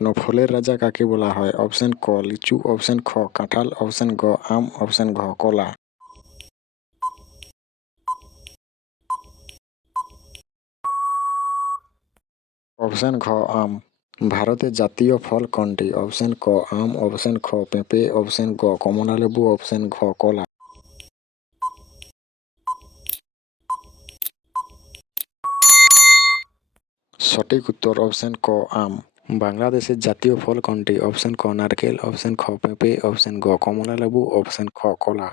প্রশ্ন, ফলের রাজা কাকে বলা হয়? অপশন ক লিচু, অপশন খ কাঁঠাল, অপশন গ আম, অপশন ঘ কলা। অপশন ঘ আম। ভারতের জাতীয় ফল কোনটি? অপশন ক আম, অপশন খ পেঁপে, অপশন গ কমলালেবু, অপশন ঘ কলা। সঠিক উত্তর অপশন ক আম। বাংলাদেশের জাতীয় ফল কোনটি? অপশন ক নারকেল, অপশন খ পেঁপে, অপশন গ কমলালেবু, অপশন খ কলা।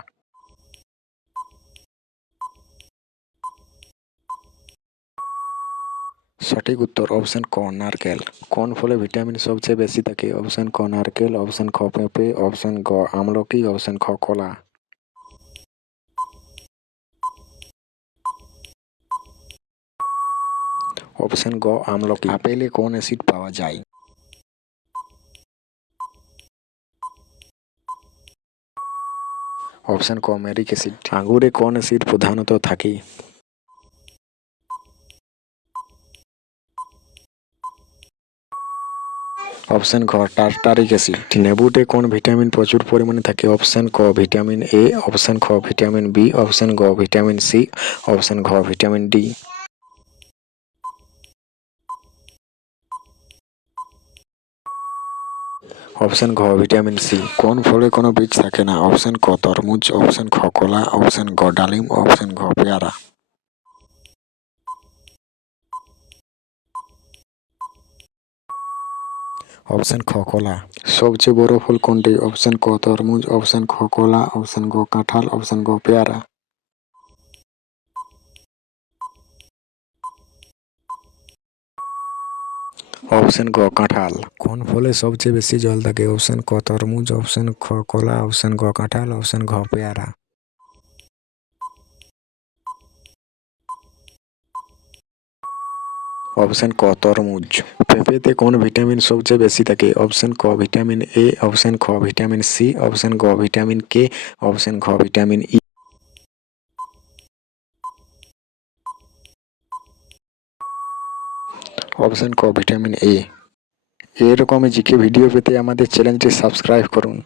সঠিক উত্তর অপশন ক নারকেল। কোন ফলে ভিটামিন সবচেয়ে বেশি থাকে? অপশন ক নারকেল, অপশন খ পেঁপে, অপশন গ আমলকি, অপশন খ কলা। অপশন গ আমলকি। আপেলে কোন অ্যাসিড পাওয়া যায়? অপশন ক ম্যারিক অ্যাসিড। আঙুরে কোন অ্যাসিড প্রধানত থাকে? অপশন খ টার্টারিক অ্যাসিড। লেবুতে কোন ভিটামিন প্রচুর পরিমাণে থাকে? অপশন ক ভিটামিন এ, অপশন খ ভিটামিন বি, অপশন গ ভিটামিন সি, অপশন ঘ ভিটামিন ডি। অপশন ঘ ভিটামিন সি। কোন ফলে কোনো বীজ থাকে না? অপশন ক তরমুজ, অপশন খ কলা, অপশন গ ডালিম, অপশন ঘ পেয়ারা। অপশন খ কলা। সবচেয়ে বড় ফল কোনটি? অপশন ক তরমুজ, অপশন খ কলা, অপশন গ কাঁঠাল, অপশন গ পেয়ারা। অপশন গ কাঁঠাল। কোন ফলে সবচেয়ে বেশি জল থাকে? অপশন ক তরমুজ, অপশন খ কলা, অপশন গ কাঁঠাল, অপশন ঘ পেয়ারা। অপশন ক তরমুজ। পেঁপেতে কোন ভিটামিন সবচেয়ে বেশি থাকে? অপশন ক ভিটামিন এ, অপশন খ ভিটামিন সি, অপশন গ ভিটামিন কে, অপশন ঘ ভিটামিন ই। অপশন ক ভিটামিন এ। এরকমই জিকে ভিডিও পেতে আমাদের চ্যানেলটি সাবস্ক্রাইব করুন।